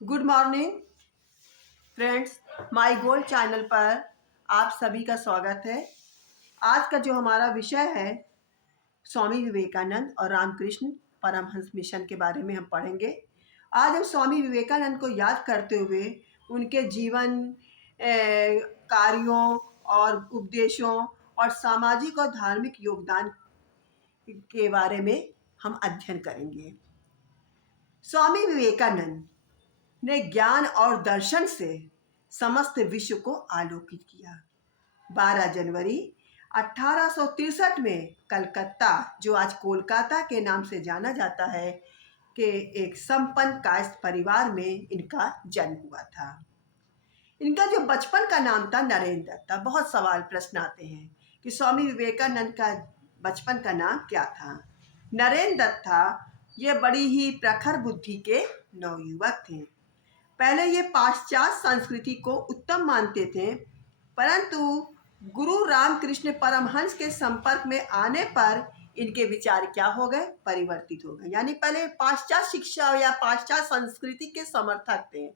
Good morning friends, my gold channel पर आप सभी का स्वागत है। आज का जो हमारा विषय है स्वामी विवेकानंद और रामकृष्ण परमहंस मिशन के बारे में हम पढ़ेंगे। आज हम स्वामी विवेकानंद को याद करते हुए उनके जीवन, कार्यों और उपदेशों और सामाजिक और धार्मिक योगदान के बारे में हम अध्ययन करेंगे। स्वामी विवेकानंद ने ज्ञान और दर्शन से समस्त विश्व को आलोकित किया। 12 जनवरी 1863 में कलकत्ता, जो आज कोलकाता के नाम से जाना जाता है, के एक संपन्न कायस्थ परिवार में इनका जन्म हुआ था। इनका जो बचपन का नाम था नरेंद्र दत्त था। बहुत सवाल प्रश्न आते हैं कि स्वामी विवेकानंद का बचपन का नाम क्या था। नरेंद्र दत्त था। ये बड़ी ही प्रखर बुद्धि के नवयुवक थे। पहले ये पाश्चात्य संस्कृति को उत्तम मानते थे, परंतु गुरु रामकृष्ण परमहंस के संपर्क में आने पर इनके विचार क्या हो गए, परिवर्तित हो गए। यानी पहले पाश्चात्य शिक्षा या पाश्चात्य संस्कृति के समर्थक थे,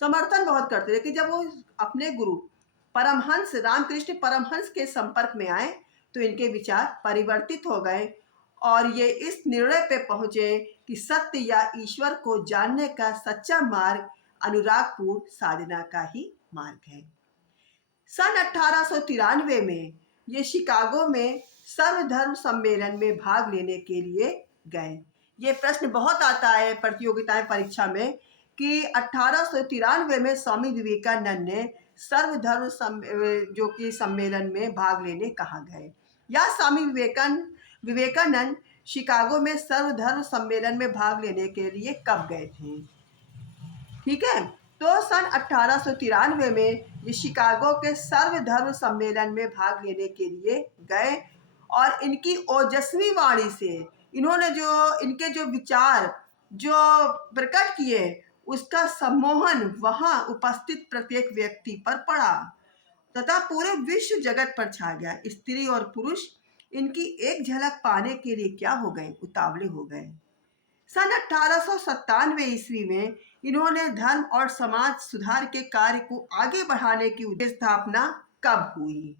समर्थन बहुत करते थे कि जब वो अपने गुरु परमहंस रामकृष्ण परमहंस के संपर्क में आए तो इनके विचार परिवर्तित हो गए और ये इस निर्णय पे पहुंचे कि सत्य या ईश्वर को जानने का सच्चा मार्ग अनुरागपूर्ण साधना का ही मार्ग है। सन 1893 में ये शिकागो में सर्वधर्म सम्मेलन में भाग लेने के लिए गए। ये प्रश्न बहुत आता है प्रतियोगिताएं परीक्षा में कि 1893 में स्वामी विवेकानंद ने सर्वधर्म जो कि सम्मेलन में भाग लेने कहाँ गए, या स्वामी विवेकानंद शिकागो में सर्वधर्म सम्मेलन में भाग लेने के लिए कब गए थे। ठीक है, तो सन 1893 में ये शिकागो के सर्वधर्म सम्मेलन में भाग लेने के लिए गए और इनकी ओजस्वी वाणी से इन्होंने इनके जो विचार जो प्रकट किए उसका सम्मोहन वहां उपस्थित प्रत्येक व्यक्ति पर पड़ा तथा पूरे विश्व जगत पर छा गया। स्त्री और पुरुष इनकी एक झलक पाने के लिए क्या हो गए, उतावले हो गए। सन 1897 ईस्वी में इन्होंने धर्म और समाज सुधार के कार्य को आगे बढ़ाने की स्थापना कब हुई?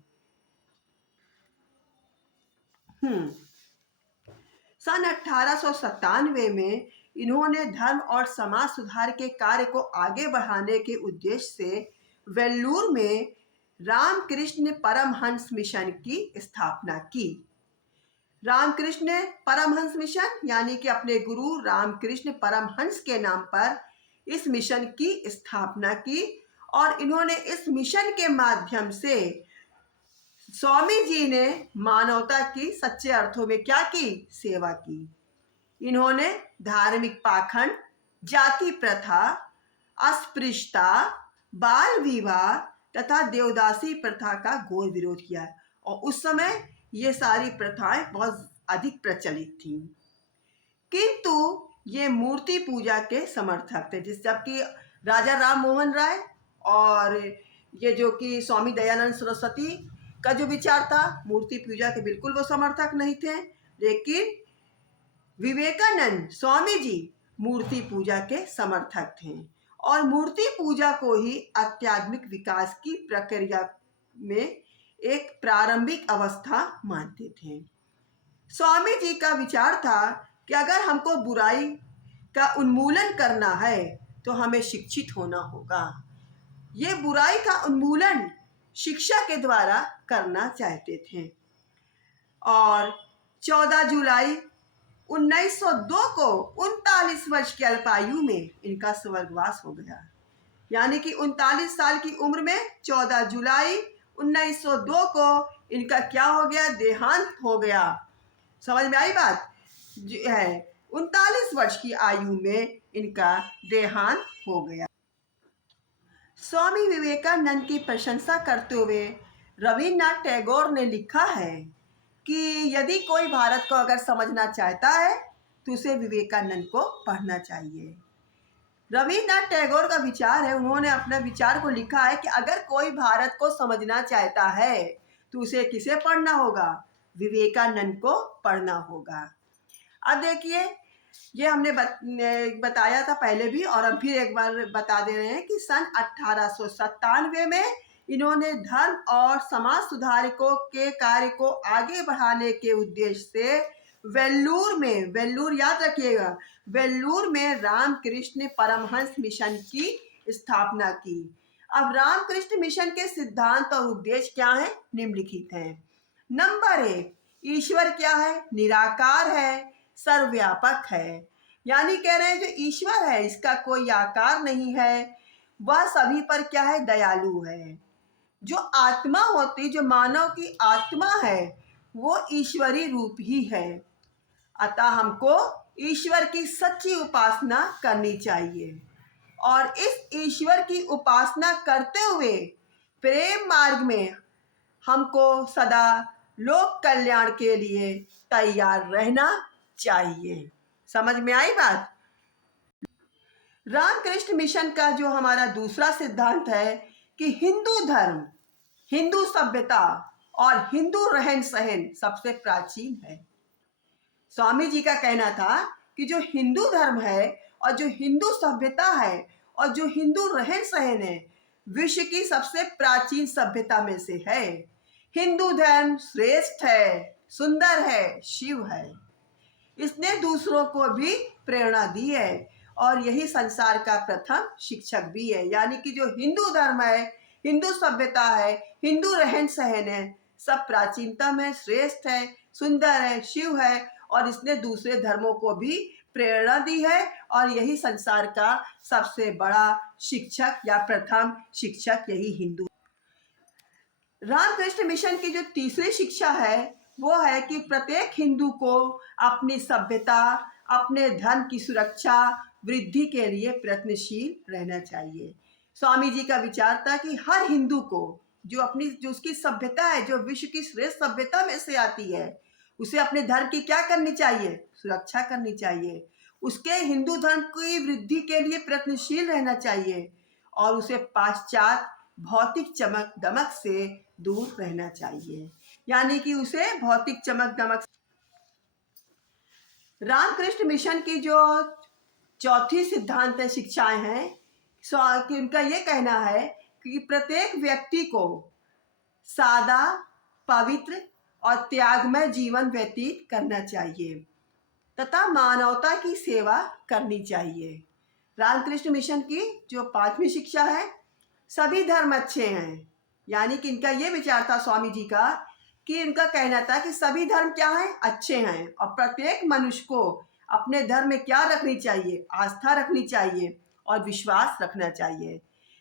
सन 1897 में इन्होंने धर्म और समाज सुधार के कार्य को आगे बढ़ाने के उद्देश्य से वेल्लूर में रामकृष्ण परमहंस मिशन की स्थापना की। रामकृष्ण परमहंस मिशन यानी कि अपने गुरु रामकृष्ण परमहंस के नाम पर इस मिशन की स्थापना की और इन्होंने इस मिशन के माध्यम से स्वामी जी ने मानवता की सच्चे अर्थों में क्या की, सेवा की। इन्होंने धार्मिक पाखंड, जाति प्रथा, अस्पृश्यता, बाल विवाह तथा देवदासी प्रथा का घोर विरोध किया और उस समय ये सारी प्रथाएं बहुत अधिक प्रचलित थीं। किंतु ये मूर्ति पूजा के समर्थक थे, जबकि राजा राम मोहन राय और ये जो कि स्वामी दयानंद सरस्वती का जो विचार था मूर्ति पूजा के बिल्कुल वो समर्थक नहीं थे, लेकिन विवेकानंद स्वामी जी मूर्ति पूजा के समर्थक थे और मूर्ति पूजा को ही आध्यात्मिक विकास की प्रक्रिया में एक प्रारंभिक अवस्था मानते थे। स्वामी जी का विचार था कि अगर हमको बुराई का उन्मूलन करना है तो हमें शिक्षित होना होगा। ये बुराई का उन्मूलन शिक्षा के द्वारा करना चाहते थे और 14 जुलाई 1902 को 39 वर्ष की अल्पायु में इनका स्वर्गवास हो गया। यानी कि 39 साल की उम्र में 14 जुलाई 1902 को इनका क्या हो गया, देहांत हो गया। समझ में आई बात? है 39 वर्ष की आयु में इनका देहांत हो गया। स्वामी विवेकानंद की प्रशंसा करते हुए रविन्द्रनाथ टैगोर ने लिखा है कि यदि कोई भारत को अगर समझना चाहता है तो उसे विवेकानंद को पढ़ना चाहिए। रविन्द्रनाथ टैगोर का विचार है, उन्होंने अपने विचार को लिखा है कि अगर कोई भारत को समझना चाहता है तो उसे किसे पढ़ना होगा, विवेकानंद को पढ़ना होगा। अब देखिए ये हमने बताया था पहले भी, और अब फिर एक बार बता दे रहे हैं कि सन 1897 में इन्होंने धर्म और समाज सुधारकों के कार्य को आगे बढ़ाने के उद्देश्य से वेल्लूर याद रखिएगा, वेल्लूर में रामकृष्ण परमहंस मिशन की स्थापना की। अब रामकृष्ण मिशन के सिद्धांत और उद्देश्य क्या है, निम्नलिखित हैं। नंबर 1, ईश्वर क्या है, निराकार है, सर्वव्यापक है। यानी कह रहे हैं जो ईश्वर है इसका कोई आकार नहीं है, वह सभी पर क्या है, दयालु है। जो आत्मा होती, जो मानव की आत्मा है, वो ईश्वरी रूप ही है। अतः हमको ईश्वर की सच्ची उपासना करनी चाहिए और इस ईश्वर की उपासना करते हुए प्रेम मार्ग में हमको सदा लोक कल्याण के लिए तैयार रहना चाहिए। समझ में आई बात? रामकृष्ण मिशन का जो हमारा दूसरा सिद्धांत है कि हिंदू धर्म, हिंदू सभ्यता और हिंदू रहन सहन सबसे प्राचीन है। स्वामी जी का कहना था कि जो हिंदू धर्म है और जो हिंदू सभ्यता है और जो हिंदू रहन सहन है, विश्व की सबसे प्राचीन सभ्यता में से है। हिंदू धर्म श्रेष्ठ है, सुंदर है, शिव है। इसने दूसरों को भी प्रेरणा दी है और यही संसार का प्रथम शिक्षक भी है। यानी कि जो हिंदू धर्म है, हिंदू सभ्यता है, हिंदू रहन सहन है, सब प्राचीनतम है, श्रेष्ठ है, सुंदर है, शिव है और इसने दूसरे धर्मों को भी प्रेरणा दी है और यही संसार का सबसे बड़ा शिक्षक या प्रथम शिक्षक यही हिंदू। रामकृष्ण मिशन की जो तीसरी शिक्षा है वो है कि प्रत्येक हिंदू को अपनी सभ्यता, अपने धर्म की सुरक्षा, वृद्धि के लिए प्रयत्नशील रहना चाहिए। स्वामी जी का विचार था कि हर हिंदू को जो उसकी सभ्यता है, जो विश्व की श्रेष्ठ सभ्यता में से आती है, उसे अपने धर्म की क्या करनी चाहिए, सुरक्षा करनी चाहिए। उसके हिंदू धर्म की वृद्धि के लिए प्रयत्नशील रहना चाहिए और उसे पाश्चात्य भौतिक चमक दमक से दूर रहना चाहिए। यानी कि उसे भौतिक चमक दमक। रामकृष्ण मिशन की जो चौथी सिद्धांत शिक्षाएं हैं कि उनका ये कहना है कि प्रत्येक व्यक्ति को सादा, पवित्र और त्यागमय जीवन व्यतीत करना चाहिए तथा मानवता की सेवा करनी चाहिए। रामकृष्ण मिशन की जो पांचवी शिक्षा है, सभी धर्म अच्छे हैं। यानी कि इनका ये विचार था स्वामी जी का कि इनका कहना था कि सभी धर्म क्या हैं, अच्छे हैं और प्रत्येक मनुष्य को अपने धर्म में क्या रखनी चाहिए, आस्था रखनी चाहिए और विश्वास रखना चाहिए।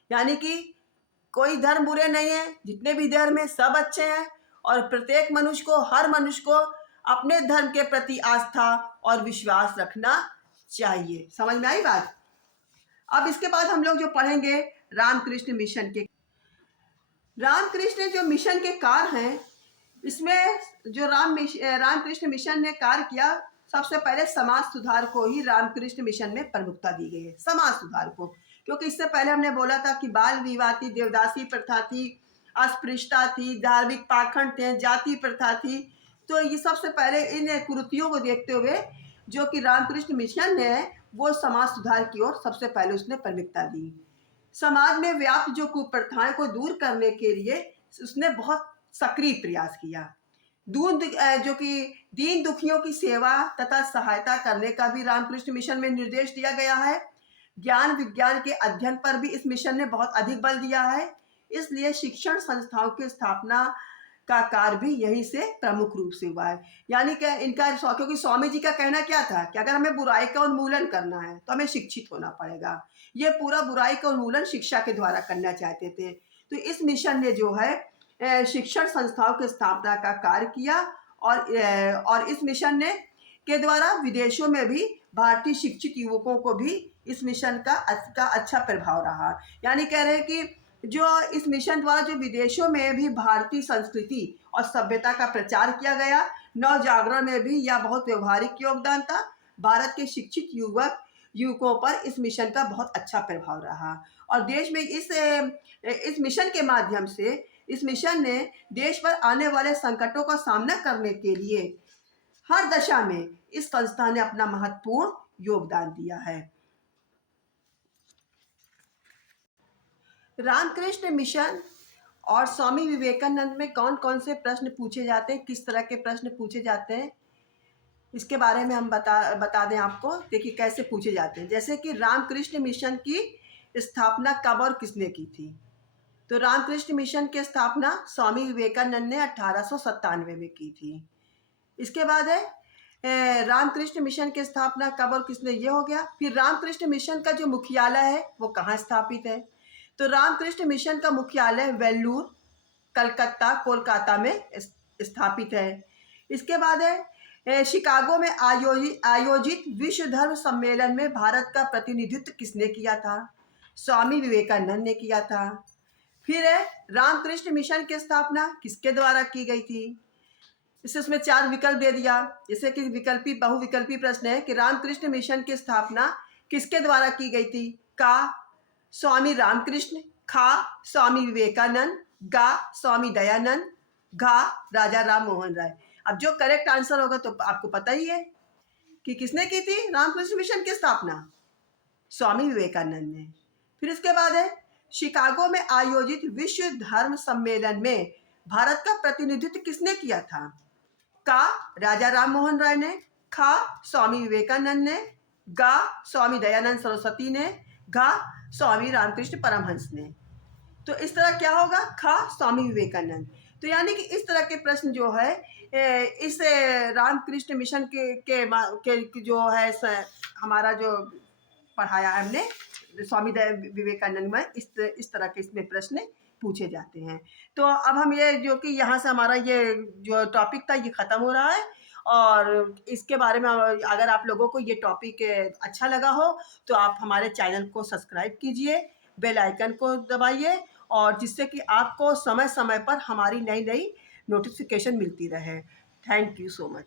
यानी कि कोई धर्म बुरे नहीं है, जितने भी धर्म है सब अच्छे हैं और प्रत्येक मनुष्य को, हर मनुष्य को अपने धर्म के प्रति आस्था और विश्वास रखना चाहिए। समझ में आई बात? अब इसके बाद हम लोग जो पढ़ेंगे रामकृष्ण मिशन के, रामकृष्ण जो मिशन के कार्य हैं, इसमें जो रामकृष्ण मिशन ने कार्य किया, सबसे पहले समाज सुधार को ही रामकृष्ण मिशन में प्रमुखता दी गई है, समाज सुधार को। क्योंकि इससे पहले हमने बोला था कि बाल विवाह थी, देवदासी प्रथा थी, अस्पृश्यता थी, धार्मिक पाखंड थे, जाति प्रथा थी। तो ये सबसे पहले इन कुरीतियों को देखते हुए जो कि रामकृष्ण मिशन है वो समाज सुधार की ओर सबसे पहले उसने प्रमुखता दी। समाज में व्याप्त जो कुप्रथाएं को दूर करने के लिए उसने बहुत सक्रिय प्रयास किया। जो कि दीन दुखियों की सेवा तथा सहायता करने का भी रामकृष्ण मिशन में निर्देश दिया गया है। ज्ञान विज्ञान के अध्ययन पर भी इस मिशन ने बहुत अधिक बल दिया है। इसलिए शिक्षण संस्थाओं की स्थापना का कार्य भी यहीं से प्रमुख रूप से हुआ है। यानी कि इनका, क्योंकि स्वामी जी का कहना क्या था कि अगर हमें बुराई का उन्मूलन करना है तो हमें शिक्षित होना पड़ेगा। ये पूरा बुराई का उन्मूलन शिक्षा के द्वारा करना चाहते थे। तो इस मिशन ने जो है शिक्षण संस्थाओं की स्थापना का कार्य किया और इस मिशन ने के द्वारा विदेशों में भी भारतीय शिक्षित युवकों को भी इस मिशन का अच्छा प्रभाव रहा। यानी कह रहे हैं कि जो इस मिशन द्वारा जो विदेशों में भी भारतीय संस्कृति और सभ्यता का प्रचार किया गया, नव जागरण में भी यह बहुत व्यवहारिक योगदान था। भारत के शिक्षित युवकों पर इस मिशन का बहुत अच्छा प्रभाव रहा और देश में इस मिशन के माध्यम से इस मिशन ने देश पर आने वाले संकटों का सामना करने के लिए हर दशा में इस संस्था ने अपना महत्वपूर्ण योगदान दिया है। रामकृष्ण मिशन और स्वामी विवेकानंद में कौन कौन से प्रश्न पूछे जाते हैं, किस तरह के प्रश्न पूछे जाते हैं, इसके बारे में हम बता दें आपको। देखिए कैसे पूछे जाते हैं। जैसे कि रामकृष्ण मिशन की स्थापना कब और किसने की थी? तो रामकृष्ण मिशन की स्थापना स्वामी विवेकानंद ने 1897 में की थी। इसके बाद है रामकृष्ण मिशन की स्थापना कब और किसने, ये हो गया। फिर रामकृष्ण मिशन का जो मुख्यालय है वो कहाँ स्थापित है? तो रामकृष्ण मिशन का मुख्यालय वेल्लूर, कलकत्ता, कोलकाता में स्थापित है। इसके बाद है शिकागो में आयोजित विश्व धर्म सम्मेलन में भारत का प्रतिनिधित्व किसने किया था? स्वामी विवेकानंद ने किया था। फिर है रामकृष्ण मिशन की स्थापना किसके द्वारा की गई थी? इससे उसमें 4 विकल्प दे दिया। जैसे कि बहुविकल्पी प्रश्न है कि रामकृष्ण मिशन की स्थापना किसके द्वारा की गई थी? का स्वामी रामकृष्ण, खा स्वामी विवेकानंद, गा स्वामी दयानंद, घा राजा राम मोहन राय। अब जो करेक्ट आंसर होगा तो आपको पता ही है कि किसने की थी रामकृष्ण मिशन की स्थापना? स्वामी विवेकानंद ने। फिर इसके बाद है शिकागो में आयोजित विश्व धर्म सम्मेलन में भारत का प्रतिनिधित्व किसने किया था? का राजा राम मोहन राय ने, खा स्वामी विवेकानंद ने, गा स्वामी दयानंद सरस्वती ने, घा स्वामी रामकृष्ण परमहंस ने। तो इस तरह क्या होगा? खा स्वामी विवेकानंद। तो यानी कि इस तरह के प्रश्न जो है इस रामकृष्ण मिशन के जो है हमारा जो पढ़ाया है हमने स्वामी विवेकानंद में, इस तरह के इसमें प्रश्न पूछे जाते हैं। तो अब हम ये जो कि यहाँ से हमारा ये जो टॉपिक था ये ख़त्म हो रहा है, और इसके बारे में अगर आप लोगों को ये टॉपिक अच्छा लगा हो तो आप हमारे चैनल को सब्सक्राइब कीजिए, बेल आइकन को दबाइए, और जिससे कि आपको समय समय पर हमारी नई नई नोटिफिकेशन मिलती रहे। Thank you so much.